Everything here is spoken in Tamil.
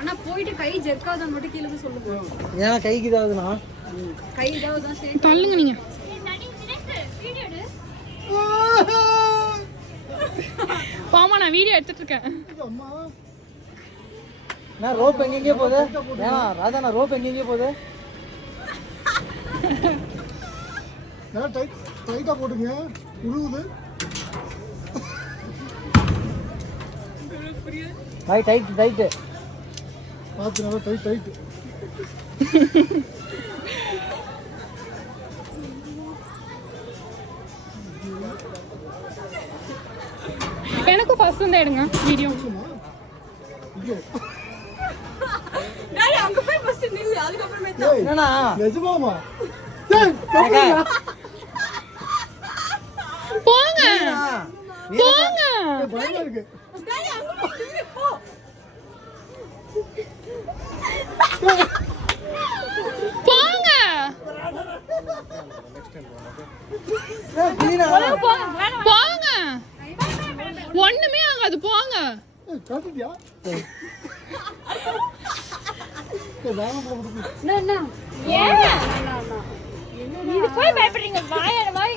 ஆனா போயிட்டு கை ஜெர்க்காதான் மட்டும் கீழே போய் சொல்லுங்க. ஏன்னா கைக்கு இதாகுதுண்ணா. கை இதாவதுதான் சரி. தள்ளுங்க நீங்க. பாமா நான் வீடியோ எடுத்துட்டு இருக்கேன். நான் ரோப் எங்கெங்கே போகுது? ஏன்னா ராதா நான் ரோப் எங்கெங்கே போகுது? டைட்டா போடுங்க. உழுவுது. Tight tight. பார்த்து நல்லா டைட். எனக்கும் ஃபர்ஸ்ட் வந்து எடுங்க வீடியோ. டேய் அங்க போய் ஃபர்ஸ்ட் நில்லு அதுக்கு அப்புறமே என்னண்ணா? நிஜமாமா? போங்க போங்க. பயமா இருக்கு. டேய் அங்க போய் நில்லு போ. போங்க போங்க. ஒண்ணுமே ஆகாது போங்க. காட்டுட்டியா? என்ன ஏன் இது போய் பயப்படுறீங்க? வாய்